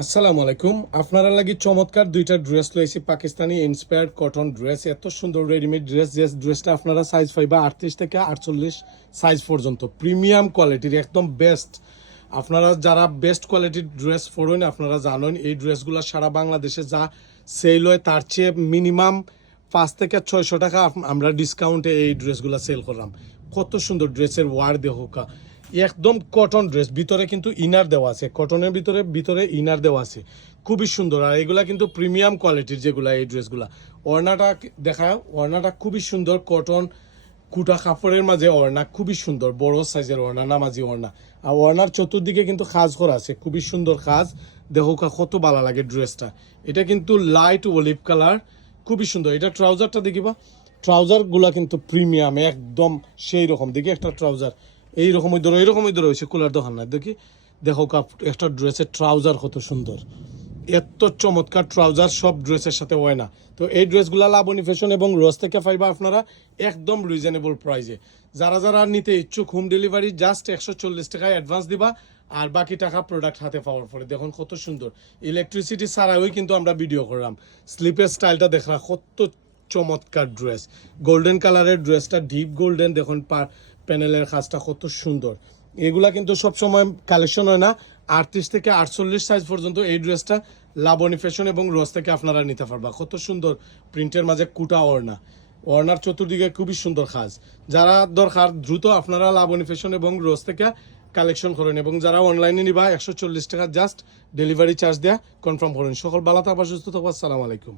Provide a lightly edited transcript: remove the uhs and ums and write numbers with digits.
আসসালামু আলাইকুম। আপনারা লাগি চমৎকার দুইটা ড্রেস লইছি, পাকিস্তানি ইন্সপায়ার্ড কটন ড্রেস। এত সুন্দর রেডিমেড ড্রেস, যে ড্রেসটা আপনারা সাইজ পাইবা 38 থেকে 48 সাইজ পর্যন্ত। প্রিমিয়াম কোয়ালিটির একদম বেস্ট। আপনারা যারা বেস্ট কোয়ালিটির ড্রেস পরেন আপনারা জানেন এই ড্রেসগুলো সারা বাংলাদেশে যা সেল হয় তার চেয়ে মিনিমাম 500 থেকে 600 টাকা আমরা ডিসকাউন্টে এই ড্রেসগুলো সেল করলাম। কত সুন্দর ড্রেসের ওয়ার দেহকা, একদম কটন ড্রেস, ভিতরে কিন্তু ইনার দেওয়া আছে, কটনের ভিতরে ভিতরে ইনার দেওয়া আছে, খুবই সুন্দর। আর এগুলা কিন্তু প্রিমিয়াম কোয়ালিটির যেগুলা এই ড্রেসগুলা। ওড়নাটা দেখা, ওড়নাটা খুবই সুন্দর, কটন কুটা কাপড়ের মাঝে ওড়না খুবই সুন্দর, বড় সাইজের ওড়না, নামাজি ওড়না। আর ওড়নার চতুর্দিকে কিন্তু খাজ করা আছে, খুবই সুন্দর খাজ। দেখো কত ভালো লাগে ড্রেসটা। এটা কিন্তু লাইট অলিভ কালার, খুবই সুন্দর। এটা ট্রাউজারটা দেখিবা, ট্রাউজারগুলা কিন্তু প্রিমিয়াম একদম সেই রকম। দেখি একটা ট্রাউজার এইরকমই ধরো, এরকমই ধরো হয়েছে, কুলার দোকান না দেখি। দেখো একটা ড্রেসের ট্রাউজার কত সুন্দর, এত চমৎকার ট্রাউজার সব ড্রেসের সাথে হয় না। তো এই ড্রেসগুলো লাবণী ফ্যাশন এবং রোজ থেকে পাইবা আপনারা একদম রিজনেবল প্রাইসে। যারা যারা নিতে ইচ্ছুক, হোম ডেলিভারি জাস্ট 140 টাকায় অ্যাডভান্স দিবা, আর বাকি টাকা প্রোডাক্ট হাতে পাওয়ার পরে। দেখুন কত সুন্দর, ইলেকট্রিসিটি ছাড়াই কিন্তু আমরা ভিডিও করলাম। স্লিপের স্টাইলটা দেখা কত চমৎকার ড্রেস, গোল্ডেন কালারের ড্রেসটা, ডিপ গোল্ডেন। দেখুন প্যানেলের কাজটা কত সুন্দর। এগুলা কিন্তু সবসময় কালেকশন হয় না। 38 থেকে 48 সাইজ পর্যন্ত এই ড্রেসটা লাবণী ফ্যাশন এবং রোজ থেকে আপনারা নিতে পারবা। কত সুন্দর প্রিন্টের মাঝে কুটা ওড়না, ওড়নার চতুর্দিকে খুবই সুন্দর কাজ। যারা দরকার দ্রুত আপনারা লাবণী ফ্যাশন এবং রোজ থেকে কালেকশন করেন, এবং যারা অনলাইনে নিবা 140 টাকা জাস্ট ডেলিভারি চার্জ দেওয়া কনফার্ম করেন। সকল ভালো থাকবা, সুস্থ থাকবা। আসসালামু আলাইকুম।